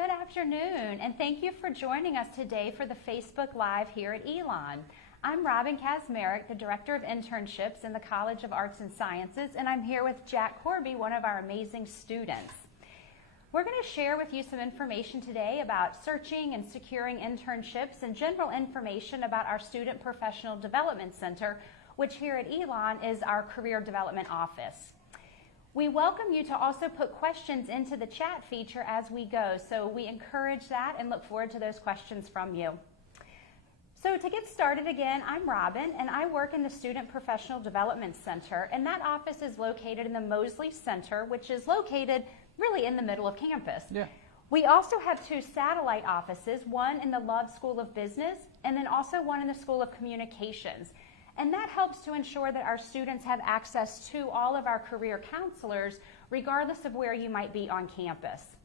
Good afternoon, and thank you for joining us today for the Facebook Live here at Elon. I'm Robin Kazmarek, the Director of Internships in the College of Arts and Sciences, and I'm here with Jack Corby, one of our amazing students. We're going to share with you some information today about searching and securing internships and general information about our Student Professional Development Center, which here at Elon is our Career Development Office. We welcome you to also put questions into the chat feature as we go, so we encourage that and look forward to those questions from you. So to get started again, I'm Robin, and I work in the Student Professional Development Center, and that office is located in the Mosley Center, which is located really in the middle of campus. Yeah. We also have two satellite offices, one in the Love School of Business, and then also one in the School of Communications. And that helps to ensure that our students have access to all of our career counselors, regardless of where you might be on campus.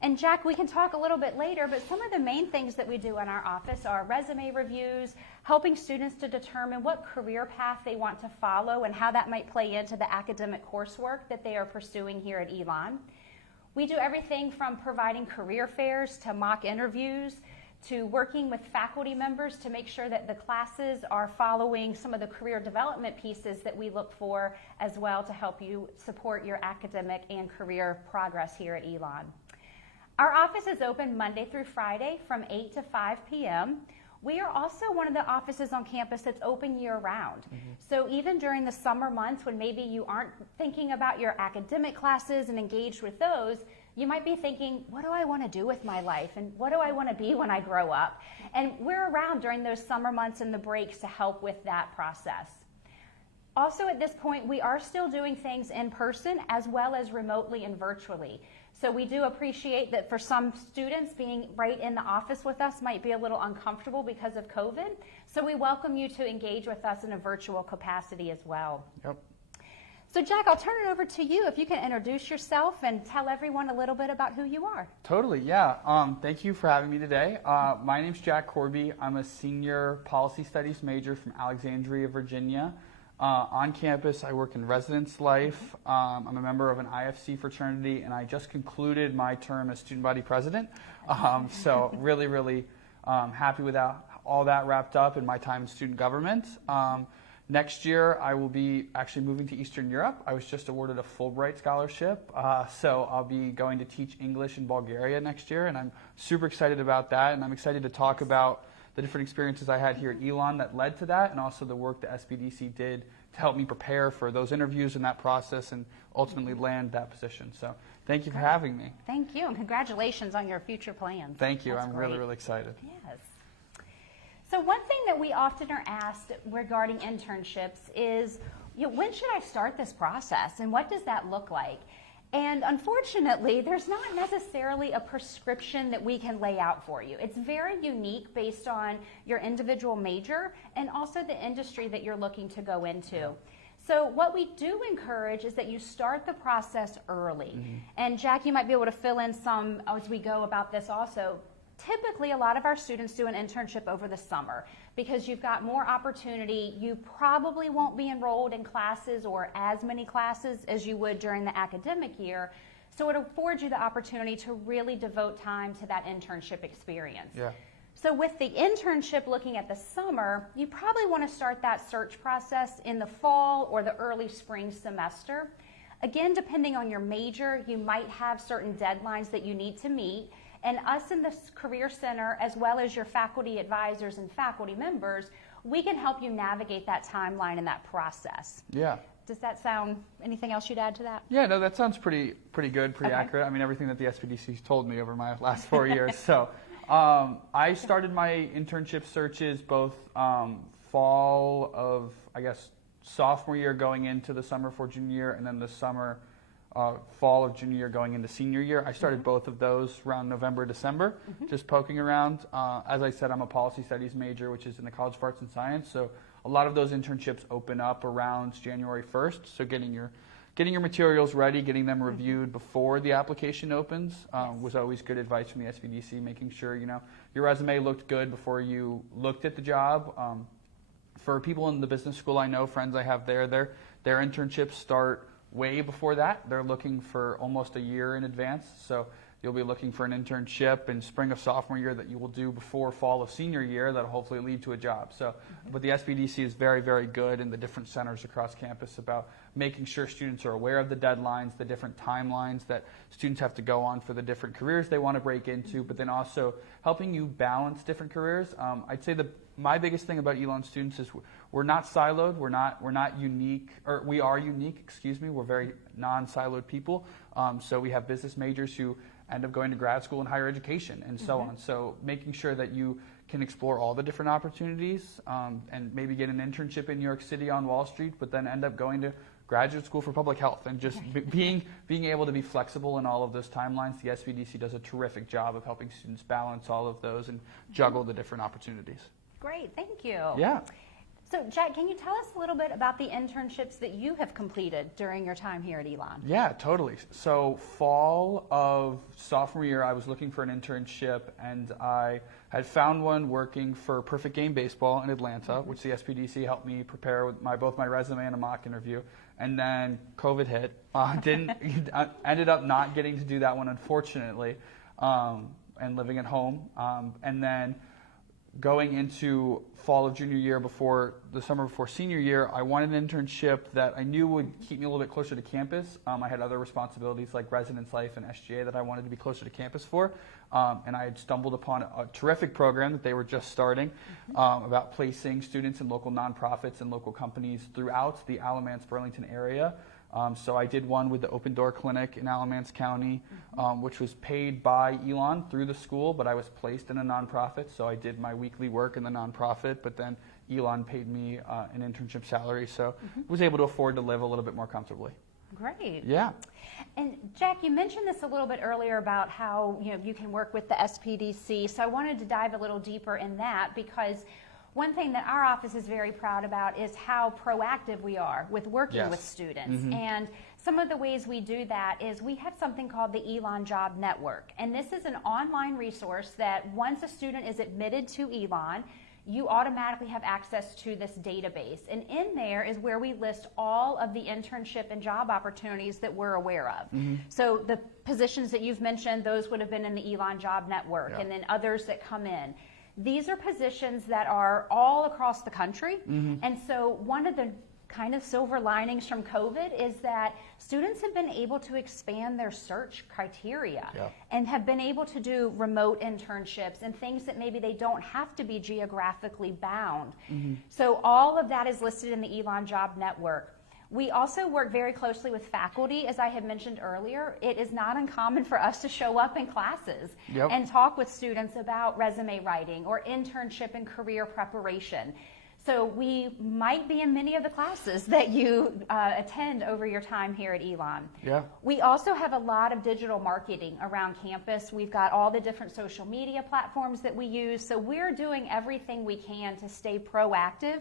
And Jack, we can talk a little bit later, but some of the main things that we do in our office are resume reviews, helping students to determine what career path they want to follow and how that might play into the academic coursework that they are pursuing here at Elon. We do everything from providing career fairs to mock interviews, to working with faculty members to make sure that the classes are following some of the career development pieces that we look for as well to help you support your academic and career progress here at Elon. Our office is open Monday through Friday from 8 to 5 p.m. We are also one of the offices on campus that's open year-round. So even during the summer months when maybe you aren't thinking about your academic classes and engaged with those, you might be thinking, what do I want to do with my life and what do I want to be when I grow up? And we're around during those summer months and the breaks to help with that process. Also at this point, we are still doing things in person as well as remotely and virtually. So we do appreciate that for some students, being right in the office with us might be a little uncomfortable because of COVID. So we welcome you to engage with us in a virtual capacity as well. Yep. So Jack, I'll turn it over to you if you can introduce yourself and tell everyone a little bit about who you are. Totally, yeah. Thank you for having me today. My name's Jack Corby. I'm a senior policy studies major from Alexandria, Virginia. On campus, I work in residence life. I'm a member of an IFC fraternity, and I just concluded my term as student body president. So really happy with all that wrapped up in my time in student government. Next year, I will be actually moving to Eastern Europe. I was just awarded a Fulbright scholarship, so I'll be going to teach English in Bulgaria next year, and I'm super excited about that, and I'm excited to talk about the different experiences I had here at Elon that led to that, and also the work the SPDC did to help me prepare for those interviews and that process and ultimately land that position. So thank you for having me. Thank you, and congratulations on your future plans. Thank you. That's I'm great. really excited. Yes. So one thing that we often are asked regarding internships is, when should I start this process and what does that look like? And unfortunately, there's not necessarily a prescription that we can lay out for you. It's very unique based on your individual major and also the industry that you're looking to go into. So what we do encourage is that you start the process early. And Jack, you might be able to fill in some as we go about this also. Typically, a lot of our students do an internship over the summer because you've got more opportunity. You probably won't be enrolled in classes or as many classes as you would during the academic year. So it affords you the opportunity to really devote time to that internship experience. Yeah. So with the internship looking at the summer, you probably want to start that search process in the fall or the early spring semester. Again, depending on your major, you might have certain deadlines that you need to meet. And us in the Career Center, as well as your faculty advisors and faculty members, we can help you navigate that timeline and that process. Yeah. Does that sound, anything else you'd add to that? Yeah, no, that sounds pretty good, pretty Okay. accurate. I mean, everything that the SPDC's told me over my last 4 years. So I started my internship searches both fall of, I guess, sophomore year going into the summer for junior year, and then the fall of junior year going into senior year. I started both of those around November, December, just poking around. As I said, I'm a policy studies major, which is in the College of Arts and Science. So a lot of those internships open up around January 1st. So getting your materials ready, getting them reviewed before the application opens was always good advice from the SPDC, making sure your resume looked good before you looked at the job. For people in the business school I know, friends I have there, their internships start way before that. They're looking for almost a year in advance. So you'll be looking for an internship in spring of sophomore year that you will do before fall of senior year that'll hopefully lead to a job. So, but the SPDC is very, very good in the different centers across campus about making sure students are aware of the deadlines, the different timelines that students have to go on for the different careers they want to break into, but then also helping you balance different careers. I'd say my biggest thing about Elon students is we're not siloed, we're not unique, or we are unique, excuse me, we're very non-siloed people. So we have business majors who end up going to grad school and higher education and so on. So making sure that you can explore all the different opportunities and maybe get an internship in New York City on Wall Street, but then end up going to graduate school for public health and just being able to be flexible in all of those timelines. The SPDC does a terrific job of helping students balance all of those and juggle the different opportunities. Great, thank you. Yeah. So, Jack, can you tell us a little bit about the internships that you have completed during your time here at Elon? Yeah, totally. So, fall of sophomore year, I was looking for an internship, and I had found one working for Perfect Game Baseball in Atlanta, which the SPDC helped me prepare with both my resume and a mock interview. And then COVID hit. Ended up not getting to do that one, unfortunately, and living at home. And then going into fall of junior year, before the summer before senior year, I wanted an internship that I knew would keep me a little bit closer to campus. I had other responsibilities like residence life and SGA that I wanted to be closer to campus for. And I had stumbled upon a terrific program that they were just starting about placing students in local nonprofits and local companies throughout the Alamance-Burlington area. So I did one with the Open Door Clinic in Alamance County, which was paid by Elon through the school, but I was placed in a nonprofit, so I did my weekly work in the nonprofit, but then Elon paid me an internship salary, so was able to afford to live a little bit more comfortably. Great. Yeah. And Jack, you mentioned this a little bit earlier about how you can work with the SPDC, so I wanted to dive a little deeper in that, because one thing that our office is very proud about is how proactive we are with working with students. And some of the ways we do that is we have something called the Elon Job Network. And this is an online resource that once a student is admitted to Elon, you automatically have access to this database. And in there is where we list all of the internship and job opportunities that we're aware of. So the positions that you've mentioned, those would have been in the Elon Job Network, and then others that come in. These are positions that are all across the country. And so one of the kind of silver linings from COVID is that students have been able to expand their search criteria and have been able to do remote internships and things that maybe they don't have to be geographically bound. So all of that is listed in the Elon Job Network. We also work very closely with faculty. As I had mentioned earlier, it is not uncommon for us to show up in classes and talk with students about resume writing or internship and career preparation. So we might be in many of the classes that you attend over your time here at Elon. We also have a lot of digital marketing around campus. We've got all the different social media platforms that we use. So we're doing everything we can to stay proactive.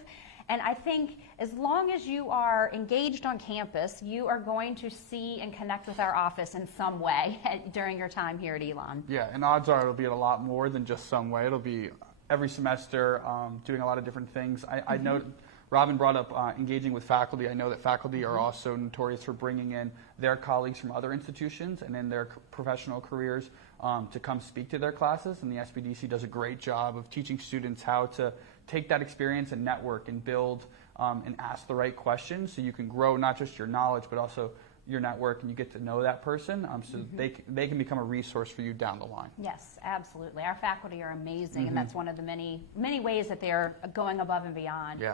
And I think as long as you are engaged on campus, you are going to see and connect with our office in some way during your time here at Elon. Yeah, and odds are it'll be a lot more than just some way. It'll be every semester doing a lot of different things. I know Robin brought up engaging with faculty. I know that faculty are also notorious for bringing in their colleagues from other institutions and in their professional careers to come speak to their classes. And the SPDC does a great job of teaching students how to take that experience and network and build and ask the right questions so you can grow not just your knowledge but also your network, and you get to know that person so they can become a resource for you down the line. Yes, absolutely. Our faculty are amazing, and that's one of the many ways that they're going above and beyond.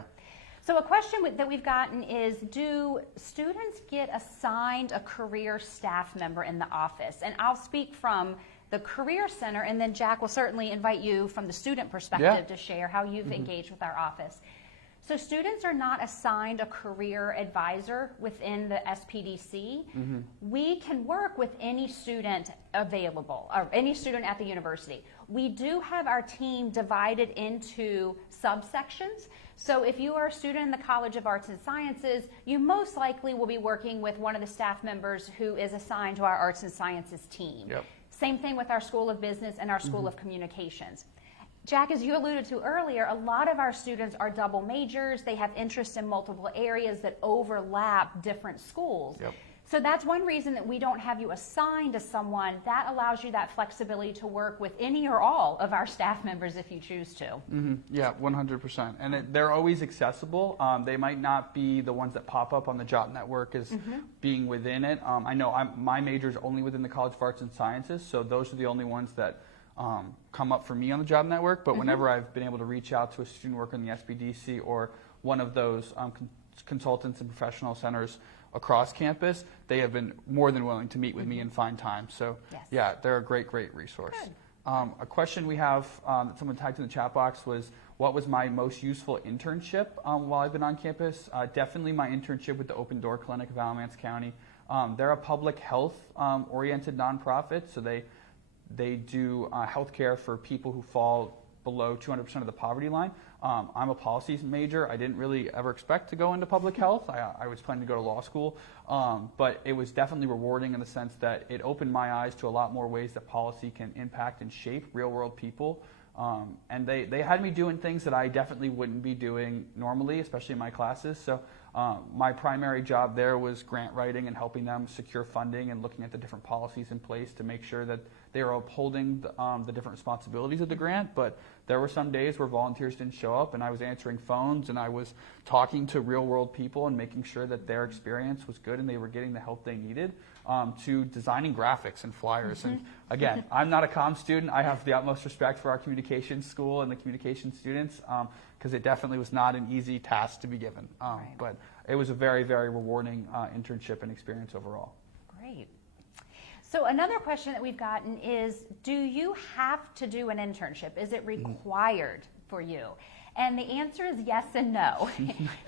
So a question that we've gotten is, do students get assigned a career staff member in the office? And I'll speak from the Career Center, and then Jack will certainly invite you from the student perspective to share how you've engaged with our office. So students are not assigned a career advisor within the SPDC. We can work with any student available, or any student at the university. We do have our team divided into subsections. So if you are a student in the College of Arts and Sciences, you most likely will be working with one of the staff members who is assigned to our Arts and Sciences team. Same thing with our School of Business and our School of Communications. Jack, as you alluded to earlier, a lot of our students are double majors. They have interest in multiple areas that overlap different schools. So that's one reason that we don't have you assigned to someone. That allows you that flexibility to work with any or all of our staff members if you choose to. Yeah, 100%. And they're always accessible. They might not be the ones that pop up on the job network as being within it. I know my major is only within the College of Arts and Sciences, so those are the only ones that come up for me on the job network. But whenever I've been able to reach out to a student working in the SPDC or one of those consultants and professional centers across campus, they have been more than willing to meet with me and find time. So yeah, they're a great resource. A question we have that someone typed in the chat box was, what was my most useful internship while I've been on campus? Definitely my internship with the Open Door Clinic of Alamance County. They're a public health oriented nonprofit, so they do healthcare for people who fall below 200% of the poverty line. I'm a policies major. I didn't really ever expect to go into public health. I was planning to go to law school, but it was definitely rewarding in the sense that it opened my eyes to a lot more ways that policy can impact and shape real-world people. And they had me doing things that I definitely wouldn't be doing normally, especially in my classes. So my primary job there was grant writing and helping them secure funding and looking at the different policies in place to make sure that they were upholding the different responsibilities of the grant. But there were some days where volunteers didn't show up, and I was answering phones and I was talking to real world people and making sure that their experience was good and they were getting the help they needed, to designing graphics and flyers. And again, I'm not a comm student. I have the utmost respect for our communications school and the communication students, because it definitely was not an easy task to be given. But it was a very rewarding internship and experience overall. Great. So another question that we've gotten is, do you have to do an internship? Is it required for you? And the answer is yes and no.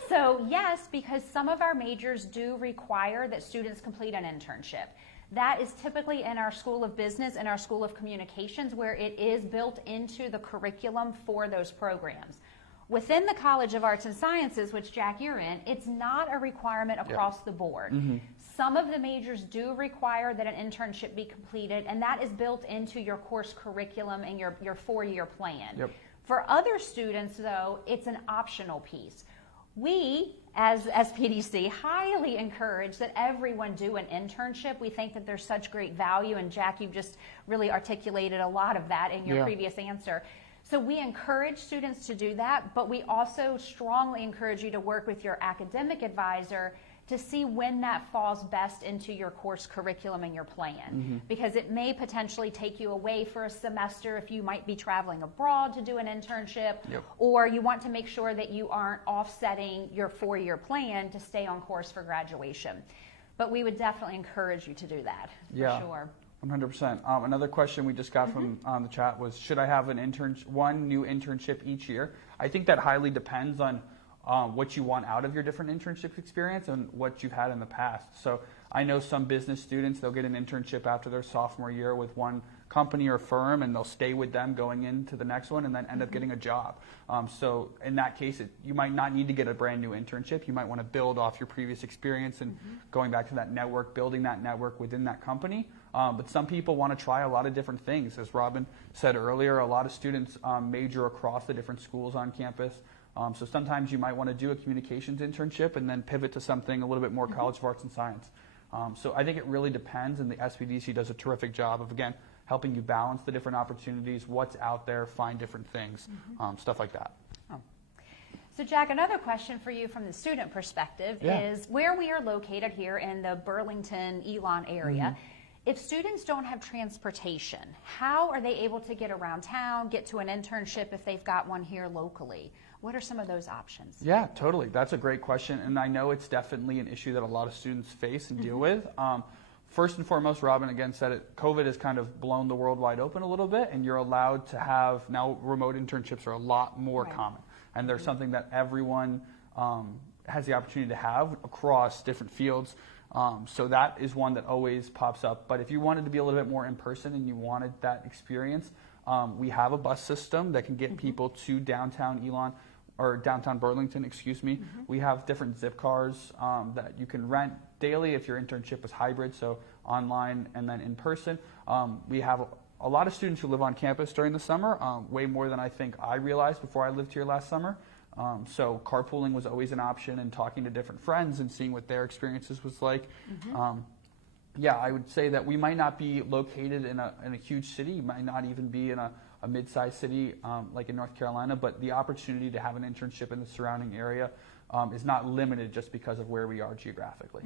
So yes, because some of our majors do require that students complete an internship. That is typically in our School of Business and our School of Communications, where it is built into the curriculum for those programs. Within the College of Arts and Sciences, which Jack, you're in, it's not a requirement across the board. Some of the majors do require that an internship be completed, and that is built into your course curriculum and your 4-year plan. For other students, though, it's an optional piece. We, as SPDC, highly encourage that everyone do an internship. We think that there's such great value, and Jack, you've just really articulated a lot of that in your previous answer. So we encourage students to do that, but we also strongly encourage you to work with your academic advisor to see when that falls best into your course curriculum and your plan. Because it may potentially take you away for a semester if you might be traveling abroad to do an internship, or you want to make sure that you aren't offsetting your 4-year plan to stay on course for graduation. But we would definitely encourage you to do that, for sure. 100%. Another question we just got from the chat was, should I have one new internship each year? I think that highly depends on what you want out of your different internship experience and what you've had in the past. So I know some business students, they'll get an internship after their sophomore year with one company or firm, and they'll stay with them going into the next one and then end up getting a job. So in that case, you might not need to get a brand new internship. You might want to build off your previous experience and going back to that network, building that network within that company. But some people want to try a lot of different things. As Robin said earlier, a lot of students major across the different schools on campus. So sometimes you might want to do a communications internship and then pivot to something a little bit more College of Arts and Science. So I think it really depends, and the SPDC does a terrific job of, again, helping you balance the different opportunities, what's out there, find different things, stuff like that. So Jack, another question for you from the student perspective is, where we are located here in the Burlington, Elon area, if students don't have transportation, how are they able to get around town, get to an internship if they've got one here locally? What are some of those options? Yeah, totally. That's a great question, and I know it's definitely an issue that a lot of students face and deal with. First and foremost, Robin again said it, COVID has kind of blown the world wide open a little bit, and you're allowed to have, now remote internships are a lot more common, and they're something that everyone has the opportunity to have across different fields. So that is one that always pops up. But if you wanted to be a little bit more in person and you wanted that experience, we have a bus system that can get people to downtown Elon, or downtown Burlington, excuse me. We have different zip cars that you can rent daily if your internship is hybrid, so online and then in person. We have a lot of students who live on campus during the summer, way more than I think I realized before I lived here last summer. So carpooling was always an option, and talking to different friends and seeing what their experiences was like. Yeah, I would say that we might not be located in a huge city, might not even be in a mid-sized city like in North Carolina, but the opportunity to have an internship in the surrounding area is not limited just because of where we are geographically.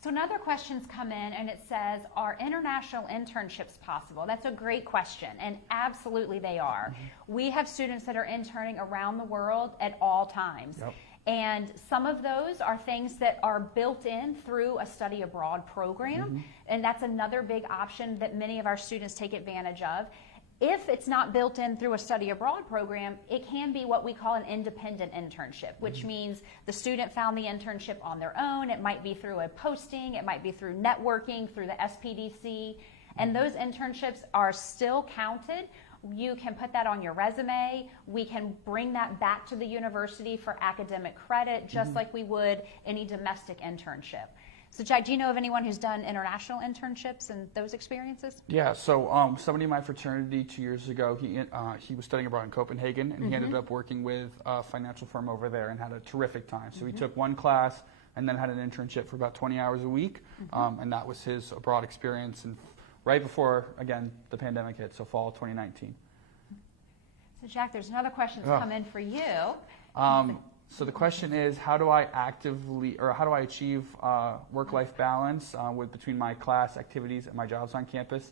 So another question's come in and it says, are international internships possible? That's a great question, and absolutely they are. We have students that are interning around the world at all times. Yep. And some of those are things that are built in through a study abroad program, and that's another big option that many of our students take advantage of. If it's not built in through a study abroad program, it can be what we call an independent internship, which means the student found the internship on their own. It might be through a posting, it might be through networking, through the SPDC, and those internships are still counted. You can put that on your resume. We can bring that back to the university for academic credit, just like we would any domestic internship. So Jack, do you know of anyone who's done international internships and those experiences? Yeah, so somebody in my fraternity 2 years ago, he was studying abroad in Copenhagen, and he ended up working with a financial firm over there and had a terrific time. So he took one class and then had an internship for about 20 hours a week, and that was his abroad experience, and right before, again, the pandemic hit, so fall of 2019. So Jack, there's another question that's come in for you. So the question is, how do I achieve work-life balance between my class activities and my jobs on campus?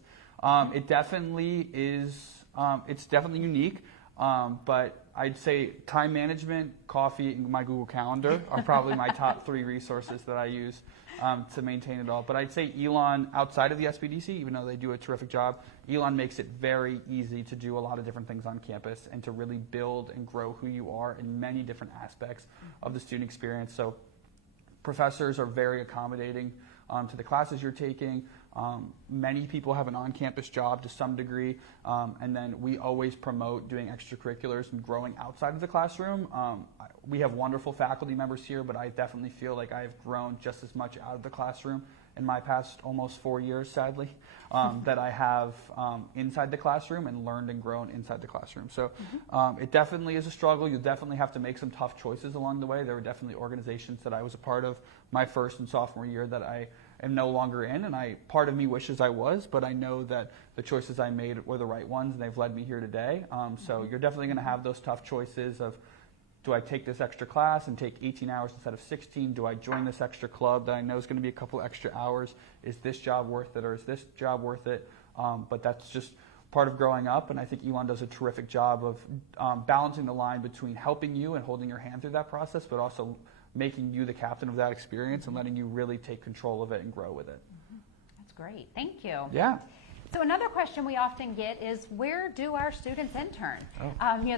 It definitely is, it's definitely unique, but I'd say time management, coffee, and my Google Calendar are probably my top 3 resources that I use to maintain it all. But I'd say Elon, outside of the SPDC, even though they do a terrific job, Elon makes it very easy to do a lot of different things on campus and to really build and grow who you are in many different aspects of the student experience. So professors are very accommodating to the classes you're taking. Many people have an on-campus job to some degree, and then we always promote doing extracurriculars and growing outside of the classroom. We have wonderful faculty members here, but I definitely feel like I have grown just as much out of the classroom in my past almost 4 years, sadly, that I have inside the classroom and learned and grown inside the classroom. So it definitely is a struggle. You'll definitely have to make some tough choices along the way. There were definitely organizations that I was a part of my first and sophomore year that I am no longer in, and part of me wishes I was, but I know that the choices I made were the right ones, and they've led me here today. So you're definitely going to have those tough choices of, do I take this extra class and take 18 hours instead of 16? Do I join this extra club that I know is going to be a couple extra hours? Is this job worth it, or is this job worth it? But that's just part of growing up, and I think Elon does a terrific job of balancing the line between helping you and holding your hand through that process, but also making you the captain of that experience and letting you really take control of it and grow with it. That's great. Thank you. Yeah. So another question we often get is, where do our students intern?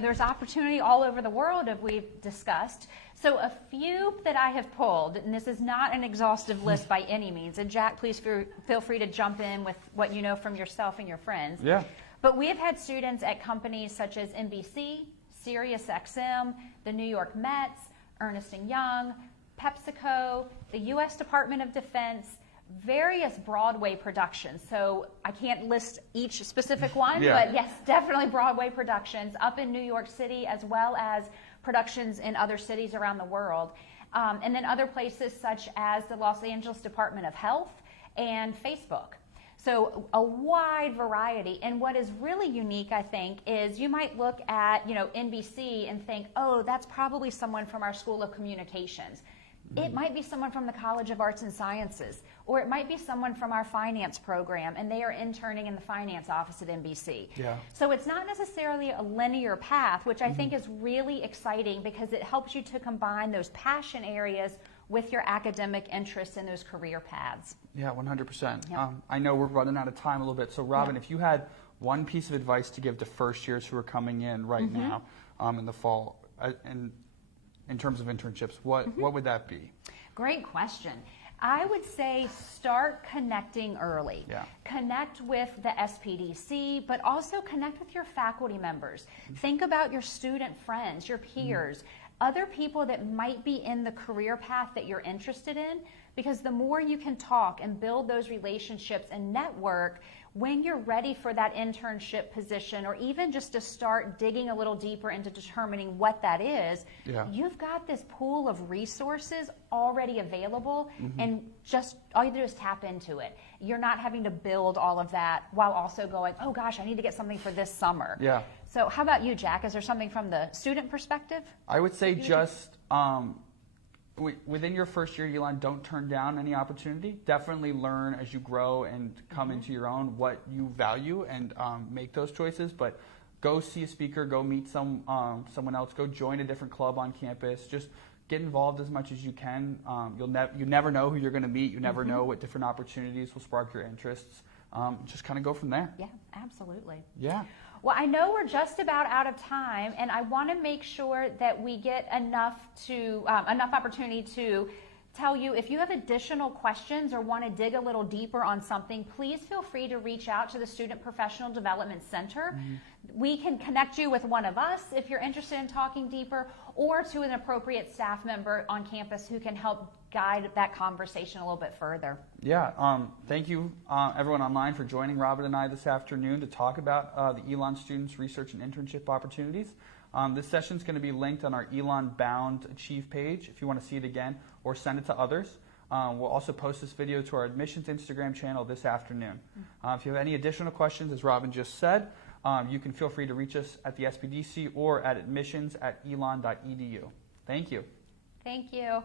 There's opportunity all over the world, as we've discussed. So a few that I have pulled, and this is not an exhaustive list by any means, and Jack, please feel free to jump in with what you know from yourself and your friends. Yeah. But we have had students at companies such as NBC, SiriusXM, the New York Mets, Ernst & Young, PepsiCo, the U.S. Department of Defense, various Broadway productions. So I can't list each specific one, but yes, definitely Broadway productions up in New York City, as well as productions in other cities around the world. And then other places such as the Los Angeles Department of Health and Facebook. So a wide variety. And what is really unique, I think, is you might look at, NBC and think, oh, that's probably someone from our School of Communications. It might be someone from the College of Arts and Sciences, or it might be someone from our finance program, and they are interning in the finance office at NBC. Yeah. So it's not necessarily a linear path, which I think is really exciting because it helps you to combine those passion areas with your academic interests in those career paths. Yeah, 100%. Yep. I know we're running out of time a little bit, so Robin, if you had one piece of advice to give to first years who are coming in right now in the fall, in terms of internships, what would that be? Great question. I would say start connecting early. Yeah. Connect with the SPDC, but also connect with your faculty members. Think about your student friends, your peers, other people that might be in the career path that you're interested in. Because the more you can talk and build those relationships and network, when you're ready for that internship position, or even just to start digging a little deeper into determining what that is, you've got this pool of resources already available, and just all you do is tap into it. You're not having to build all of that while also going, oh gosh, I need to get something for this summer. Yeah. So how about you, Jack? Is there something from the student perspective? I would say just within your first year at Elon, don't turn down any opportunity. Definitely learn as you grow and come into your own what you value, and make those choices. But go see a speaker, go meet someone else, go join a different club on campus. Just get involved as much as you can. You never know who you're going to meet. You never know what different opportunities will spark your interests. Just kind of go from there. Yeah, absolutely. Yeah. Well, I know we're just about out of time, and I want to make sure that we get enough opportunity to tell you, if you have additional questions or want to dig a little deeper on something, please feel free to reach out to the Student Professional Development Center. We can connect you with one of us if you're interested in talking deeper, or to an appropriate staff member on campus who can help guide that conversation a little bit further. Yeah, thank you everyone online for joining Robin and I this afternoon to talk about the Elon Students Research and Internship Opportunities. This session is going to be linked on our Elon Bound Achieve page if you want to see it again, or send it to others. We'll also post this video to our admissions Instagram channel this afternoon. If you have any additional questions, as Robin just said, you can feel free to reach us at the SPDC or at admissions@elon.edu. Thank you. Thank you.